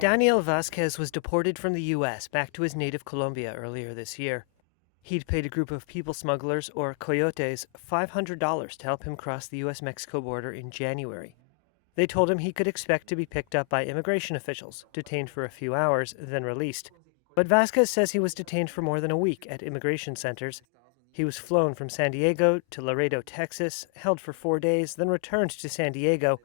Daniel Vasquez was deported from the U.S. back to his native Colombia earlier this year. He'd paid a group of people smugglers, or coyotes, $500 to help him cross the U.S.-Mexico border in January. They told him he could expect to be picked up by immigration officials, detained for a few hours, then released. But Vasquez says he was detained for more than a week at immigration centers. He was flown from San Diego to Laredo, Texas, held for 4 days, then returned to San Diego.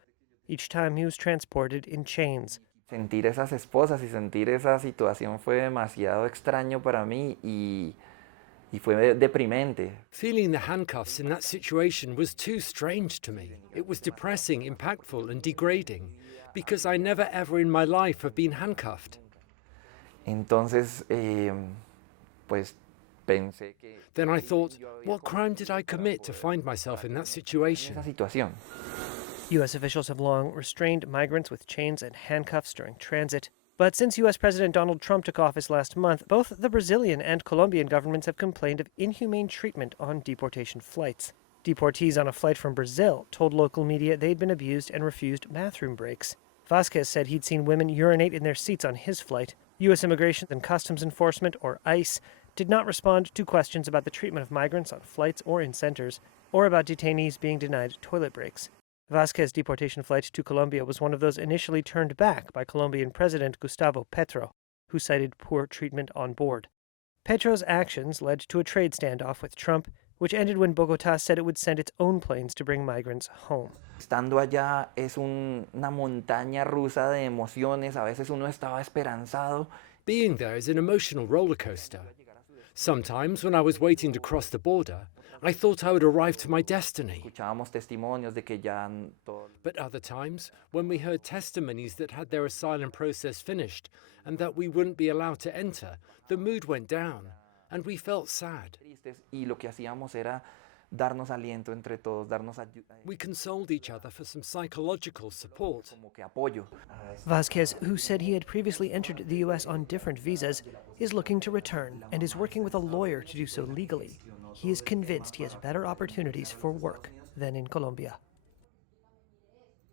Each time he was transported in chains. Sentir esas esposas y sentir esa situación fue demasiado extraño para mí y fue deprimente. Feeling the handcuffs in that situation was too strange to me. It was depressing, impactful, and degrading, because I never ever in my life have been handcuffed. Entonces, pues pensé que... Then I thought, what crime did I commit to find myself in that situation? Esa situación. U.S. officials have long restrained migrants with chains and handcuffs during transit. But since U.S. President Donald Trump took office last month, both the Brazilian and Colombian governments have complained of inhumane treatment on deportation flights. Deportees on a flight from Brazil told local media they'd been abused and refused bathroom breaks. Vasquez said he'd seen women urinate in their seats on his flight. U.S. Immigration and Customs Enforcement, or ICE, did not respond to questions about the treatment of migrants on flights or in centers, or about detainees being denied toilet breaks. Vasquez's deportation flight to Colombia was one of those initially turned back by Colombian President Gustavo Petro, who cited poor treatment on board. Petro's actions led to a trade standoff with Trump, which ended when Bogotá said it would send its own planes to bring migrants home. Estando allá es una montaña rusa de emociones. A veces uno estaba esperanzado. Being there is an emotional roller coaster. Sometimes, when I was waiting to cross the border, I thought I would arrive to my destiny. Escuchábamos testimonios de que ya todo... But other times, when we heard testimonies that had their asylum process finished and that we wouldn't be allowed to enter, the mood went down, and we felt sad. Y lo que hacíamos era darnos aliento entre todos, darnos ayuda. We consoled each other for some psychological support. Como que apoyo. Vasquez, who said he had previously entered the U.S. on different visas, is looking to return and is working with a lawyer to do so legally. He is convinced he has better opportunities for work than in Colombia.